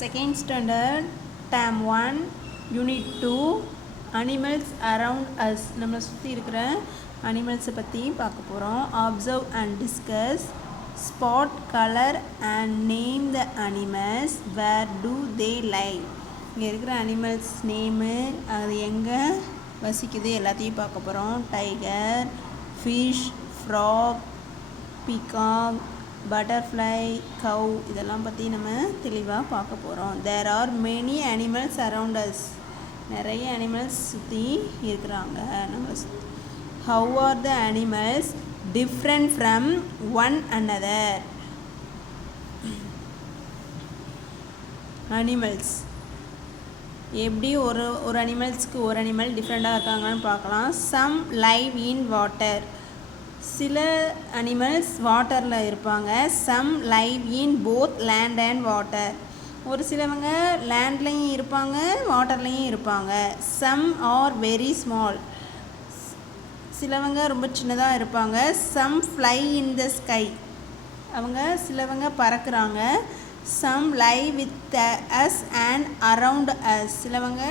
Second standard, term 1, unit 2, animals around us. நம்மளை சுற்றி இருக்கிற அனிமல்ஸை பற்றி பார்க்க போகிறோம். Observe and discuss. Spot, color and name the animals. Where do they live? இங்கே இருக்கிற அனிமல்ஸ் நேமு, அது எங்கே வசிக்குது எல்லாத்தையும் பார்க்க போகிறோம். Tiger, fish, frog, peacock, butterfly, cow, இதெல்லாம் பற்றி நம்ம தெளிவாக பார்க்க போகிறோம். There are many animals around us. நிறைய அனிமல்ஸ் சுற்றி இருக்கிறாங்க நம்மளை சுற்றி. How are the animals different from one another? Animals எப்படி ஒரு அனிமல்ஸ்க்கு ஒரு அனிமல் டிஃப்ரெண்ட்டாக இருக்காங்கன்னு பார்க்கலாம். Some live in water. சில அனிமல்ஸ் வாட்டரில் இருப்பாங்க. Some live in both land and water. ஒரு சிலவங்க லேண்ட்லேயும் இருப்பாங்க, வாட்டர்லேயும் இருப்பாங்க. Some are very small. சிலவங்க ரொம்ப சின்னதாக இருப்பாங்க. Some fly in the sky. அவங்க சிலவங்க பறக்கிறாங்க. Some live with us and around us. சிலவங்க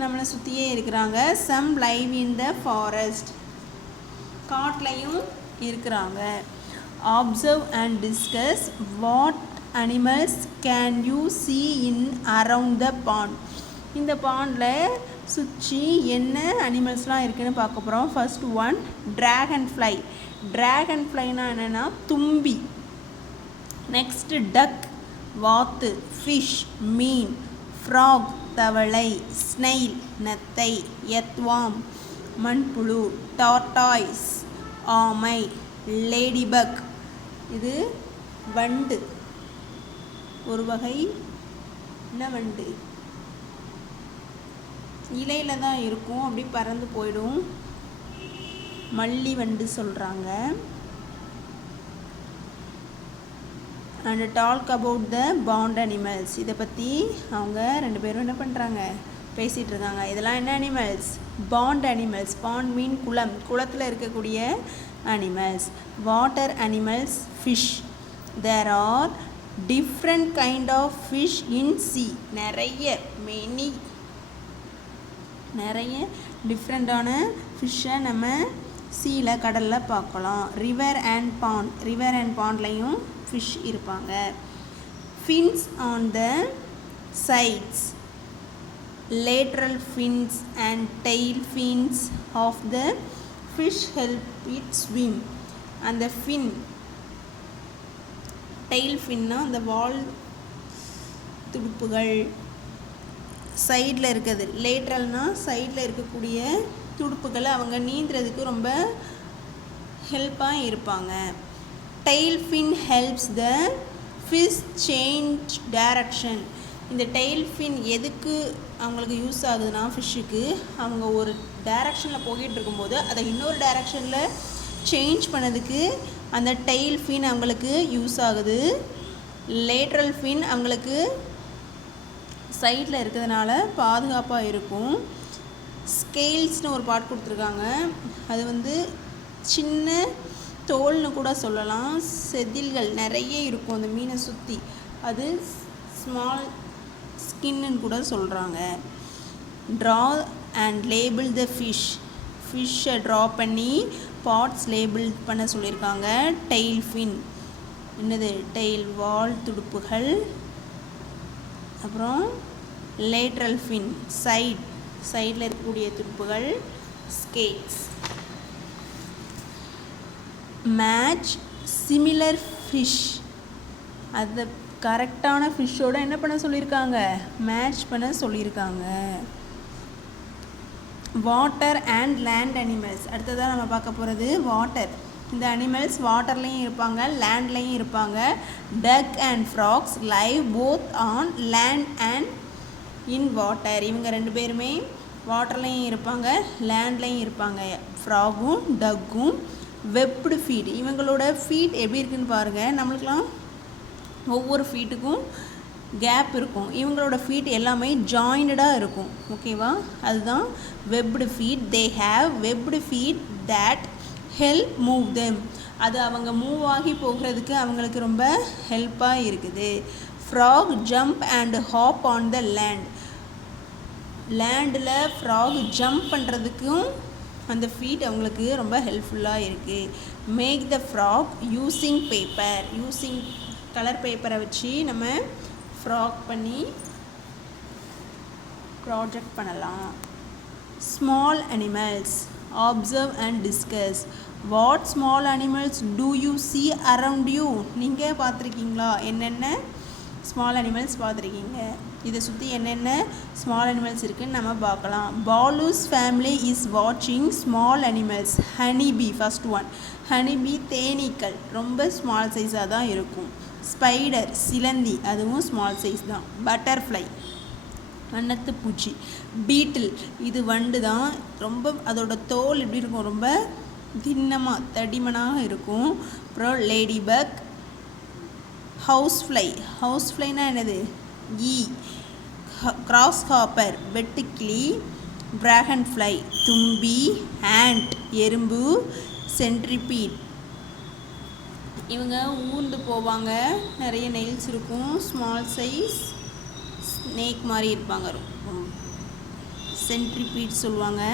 நம்மளை சுற்றியே இருக்கிறாங்க. Some live in the forest. காட்லையும் இருக்கிறாங்க. Observe and discuss. What animals can you see in around the pond? இந்த பாண்டில் சுற்றி என்ன அனிமல்ஸ்லாம் இருக்குதுன்னு பார்க்க போகிறோம். First one, dragonfly. Dragon ஃப்ளைனா என்னென்னா தும்பி. நெக்ஸ்ட்டு டக், வாத்து. ஃபிஷ், மீன். ஃப்ராக், தவளை. ஸ்னெயில், நத்தை. எத்வாம், மண்புழு. டார்டாய்ஸ், ஆமை. லேடிபக், இது வண்டு, ஒரு வகை வண்டு. இலையில் தான் இருக்கும், அப்படி பறந்து போயிடும். மல்லி வண்டு சொல்கிறாங்க. And talk about the pond animals. இதை பற்றி அவங்க ரெண்டு பேரும் என்ன பண்ணுறாங்க, பேசிகிட்டு இருக்காங்க. இதெல்லாம் என்ன animals? Pond animals. Pond mean குளம், குளத்தில் இருக்கக்கூடிய animals. Water animals, fish. There are different kind of fish in sea. நிறைய டிஃப்ரெண்ட்டான ஃபிஷ்ஷை நம்ம சீயில், கடலில் பார்க்கலாம். River and pond. River and பாண்ட்லேயும் ஃபிஷ் இருப்பாங்க. Fins on the sides. Lateral fins and tail fins of the fish help it swim. And the fin, tail finna அந்த வால் துடுப்புகள் சைடில் இருக்குது. லேட்ரல்னால் சைடில் இருக்கக்கூடிய துடுப்புகளை அவங்க நீந்துறதுக்கு ரொம்ப ஹெல்ப்பாக இருப்பாங்க. tail fin helps the fish change direction. இந்த டெயில் ஃபின் எதுக்கு அவங்களுக்கு யூஸ் ஆகுதுன்னா, ஃபிஷ்ஷுக்கு அவங்க ஒரு டைரக்ஷனில் போய்கிட்டு இருக்கும்போது அதை இன்னொரு டைரக்ஷனில் சேஞ்ச் பண்ணதுக்கு அந்த டெயில் ஃபின் அவங்களுக்கு யூஸ் ஆகுது. லேட்ரல் ஃபின் அவங்களுக்கு சைடில் இருக்கிறதுனால பாதுகாப்பாக இருக்கும். ஸ்கேல்ஸ்னு ஒரு பார்ட் கொடுத்துருக்காங்க. அது சின்ன தோல்னு கூட சொல்லலாம். செதில்கள் நிறைய இருக்கும் அந்த மீனை சுற்றி. அது ஸ்மால் ஸ்கின்னு கூட சொல்கிறாங்க. Draw and label the fish. ஃபிஷ்ஷை ட்ரா பண்ணி பார்ட்ஸ் லேபிள் பண்ண சொல்லியிருக்காங்க. டெயில் ஃபின் என்னது? டெயில் வால் துடுப்புகள். அப்புறம் லேட்ரல் ஃபின் சைடில் இருக்கக்கூடிய துடுப்புகள். ஸ்கேட்ஸ். Match similar fish. அதை கரெக்டான ஃபிஷ்ஷோடு என்ன பண்ண சொல்லியிருக்காங்க? மேட்ச் பண்ண சொல்லியிருக்காங்க. Water and land animals. அடுத்ததாக நம்ம பார்க்க போகிறது வாட்டர். இந்த அனிமல்ஸ் வாட்டர்லேயும் இருப்பாங்க, லேண்ட்லேயும் இருப்பாங்க. Duck and frogs live both on land and in water. இவங்க ரெண்டு பேருமே வாட்டர்லேயும் இருப்பாங்க, லேண்ட்லேயும் இருப்பாங்க. ஃப்ராகும் டக்கும். Webbed feet. இவங்களோட ஃபீட் எப்படி இருக்குன்னு பாருங்கள். நம்மளுக்கெலாம் ஒவ்வொரு ஃபீட்டுக்கும் கேப் இருக்கும். இவங்களோட ஃபீட் எல்லாமே ஜாயிண்டடாக இருக்கும். ஓகேவா? அதுதான் webbed feet. They have webbed feet that help move them. அது அவங்க மூவ் ஆகி போகிறதுக்கு அவங்களுக்கு ரொம்ப ஹெல்ப்பாக இருக்குது. frog jump and hop on the land. லேண்டில் ஃப்ராக் ஜம்ப் பண்ணுறதுக்கும் அந்த ஃபீட் அவங்களுக்கு ரொம்ப ஹெல்ப்ஃபுல்லாக இருக்குது. Make the frog using paper. Using colour பேப்பரை வச்சு நம்ம ஃப்ராக் பண்ணி ப்ராஜெக்ட் பண்ணலாம். Small animals observe and discuss. What small animals do you see around you? நீங்கள் பார்த்துருக்கீங்களா? என்னென்ன ஸ்மால் அனிமல்ஸ் பார்த்துருக்கீங்க? இதை சுற்றி என்னென்ன ஸ்மால் அனிமல்ஸ் இருக்குதுன்னு நம்ம பார்க்கலாம். பாலூஸ் ஃபேமிலி இஸ் வாட்சிங் small animals. Honeybee first one. Honeybee தேனீக்கள் ரொம்ப ஸ்மால் சைஸாக தான் இருக்கும். ஸ்பைடர் சிலந்தி அதுவும் ஸ்மால் சைஸ் தான். பட்டர்ஃப்ளை வண்ணத்து பூச்சி. பீட்டில் இது வண்டு தான். ரொம்ப அதோட தோல் எப்படி இருக்கும்? ரொம்ப திண்ணமாக தடிமனாக இருக்கும். அப்புறம் ladybug. House fly. House ஃப்ளைனா என்னது? ஈ. கிராஸ் ஹாப்பர் வெட்டுக்கிளி. ட்ராகன் ஃப்ளை தும்பி. ஆண்ட் எறும்பு. சென்ட்ரிபீட் இவங்க ஊர்ந்து போவாங்க. நிறைய நெயில்ஸ் இருக்கும். ஸ்மால் சைஸ் ஸ்னேக் மாதிரி இருப்பாங்க. சென்ட்ரிபீட் சொல்லுவாங்க.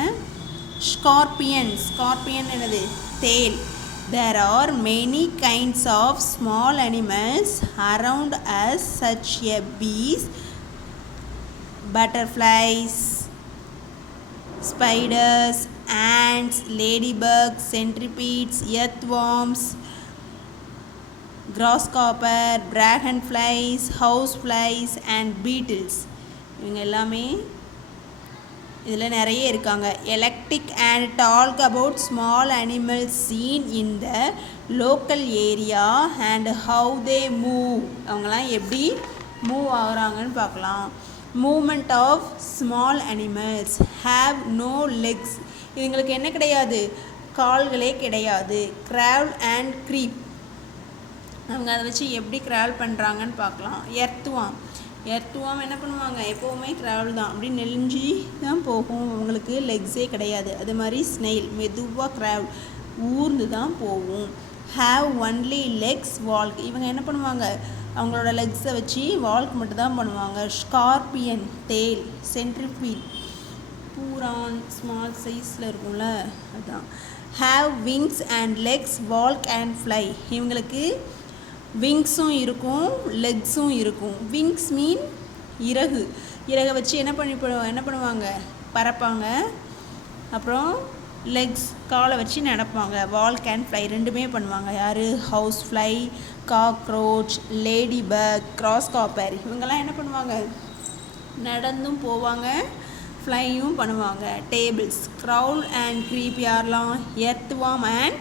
ஸ்கார்பியன். ஸ்கார்பியன் என்னது? தேல். There are many kinds of small animals around us such as bees, butterflies, spiders, ants, ladybugs, centipedes, earthworms, grasshopper, dragonflies, houseflies and beetles. இவங்க எல்லாமே இதில் நிறைய இருக்காங்க. Electric and talk about small animals seen in the local area and how they move. அவங்களாம் எப்படி move ஆகுறாங்கன்னு பார்க்கலாம். Movement of small animals have no legs. இவங்களுக்கு என்ன கிடையாது? கால்களே கிடையாது. Crawl and creep. அவங்க அதை வச்சு எப்படி க்ராவல் பண்ணுறாங்கன்னு பார்க்கலாம். எர்த்வாம். எர்த்வாம் என்ன பண்ணுவாங்க? எப்போவுமே ட்ராவல் தான். அப்படி நெளிஞ்சி தான் போகும். அவங்களுக்கு லெக்ஸே கிடையாது. அது மாதிரி ஸ்னெயில் மெதுவாக ட்ராவல் ஊர்ந்து தான் போகும். Have only legs walk. இவங்க என்ன பண்ணுவாங்க? அவங்களோட லெக்ஸை வச்சு வால்க் மட்டும் தான் பண்ணுவாங்க. ஸ்கார்பியன் தேல். சென்ட்ரிபீட் பூரான் ஸ்மால் சைஸில் இருக்கும்ல அதுதான். Have wings and legs walk and fly. இவங்களுக்கு விங்ஸும் இருக்கும் லெக்ஸும் இருக்கும். விங்ஸ் மீன் இறகு. இறகை வச்சு என்ன பண்ணுவாங்க? பறப்பாங்க. அப்புறம் லெக்ஸ் காலை வச்சு நடப்பாங்க. வால்க் அண்ட் ஃப்ளை ரெண்டுமே பண்ணுவாங்க. யார்? House fly, cockroach, lady buck, cross copper இவங்கெல்லாம் என்ன பண்ணுவாங்க? நடந்தும் போவாங்க ஃப்ளையும் பண்ணுவாங்க. டேபிள்ஸ் க்ரவுல் அண்ட் க்ரீப் யாரெல்லாம்? Earthworm and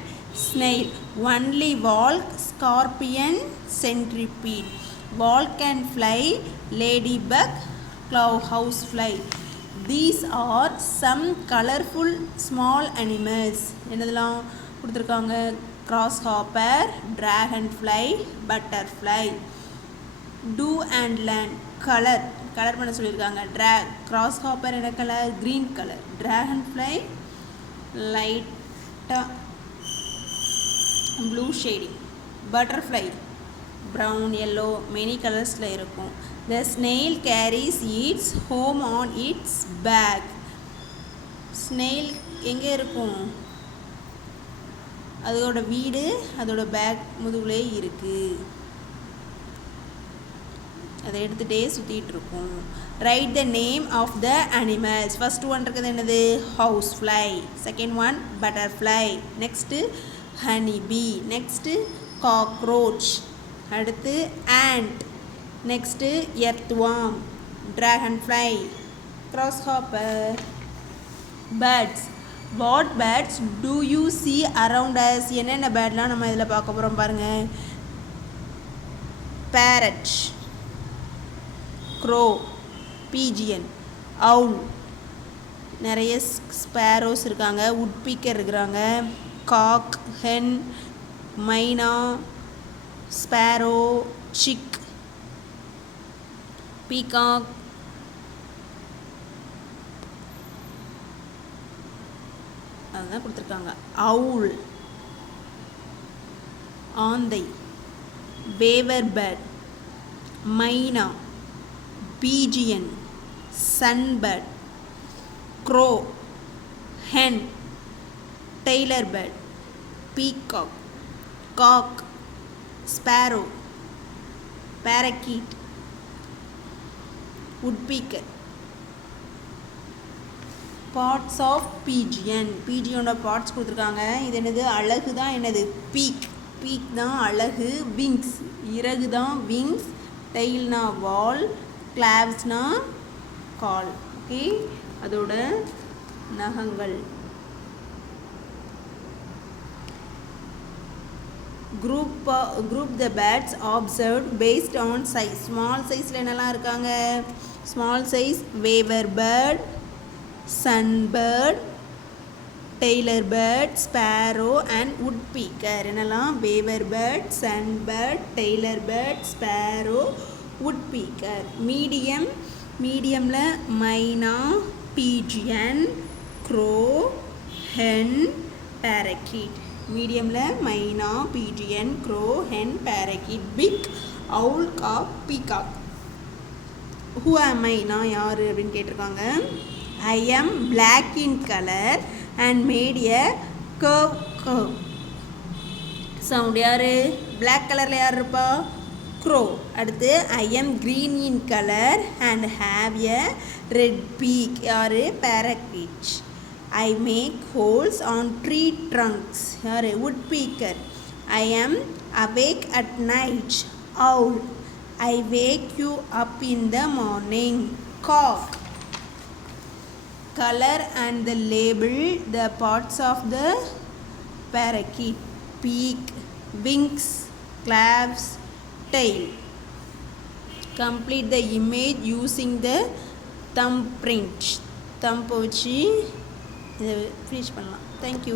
snail. Only walk, scorpion, centipede. Walk and fly, ladybug, house fly. These are some colorful small animals. என்னதெல்லாம் கொடுத்துருக்காங்க? grasshopper, dragonfly, butterfly. Do and learn. Colour பண்ண சொல்லியிருக்காங்க. grasshopper என்ன கலர்? green colour. dragonfly லைட்டாக blue shading. Butterfly brown yellow many கலர்ஸில் இருக்கும். The snail carries its home on its back. Snail எங்கே இருக்கும்? அதோட வீடு அதோட பேக் முதுகுலே இருக்குது. அதை எடுத்துகிட்டே சுற்றிட்டு இருக்கும். Write the name of the animals. First one இருக்குது என்னது? House fly. Second one butterfly. Next honey bee. Next cockroach. அடுத்து ant. Next earthworm, dragonfly, grasshopper. Birds. What birds do you see around us? என்னென்ன பேர்ட்லாம் நம்ம இதில் பார்க்க போகிறோம் பாருங்கள். Parrot, crow, pigeon, owl. நிறைய ஸ்பேரோஸ் இருக்காங்க. உட்பீக்கர் இருக்கிறாங்க. Cock, hen, myna, sparrow, chick, peacock, அதுதான் கொடுத்துருக்காங்க. அவுல், ஆந்தை, weaver bird, myna, pigeon, sunbird, crow, hen, tailor bird, peacock, cock, sparrow, parakeet, woodpecker. Parts of pigeon. பீஜியனோட பார்ட்ஸ் கொடுத்துருக்காங்க. இது என்னது? அழகு தான் என்னது? பீக். பீக் தான் அழகு. விங்ஸ், இறகு தான் விங்ஸ். டெயில்னா வால். கிளாவ்ஸ்னா கால். ஓகே, அதோட நகங்கள். group the birds observed based on size. Small சைஸில் என்னெல்லாம் இருக்காங்க? Small size weaver bird, sunbird, tailor bird, sparrow and woodpecker. என்னெல்லாம்? Weaver bird, sunbird, tailor bird, sparrow, woodpecker. மீடியமில் myna, pigeon, crow, hen, parakeet. மீடியமில் myna, pigeon, crow, hen, parakeet. Big owl, cock, peacock. who am I? நான் யார் அப்படின்னு கேட்டிருக்காங்க. I am black in color and made a curve. Sound யார்? black கலரில் யார் இருப்பா? crow. அடுத்து I am green in color and have a red beak. யார்? parakeet. I make holes on tree trunks. யார்? woodpecker. I am awake at night. owl. I wake you up in the morning. cock. Color and the label the parts of the parakeet. beak, wings, claws, tail. Complete the image using the thumbprint. thumb வச்சு இதை finish பண்ணலாம். Thank you.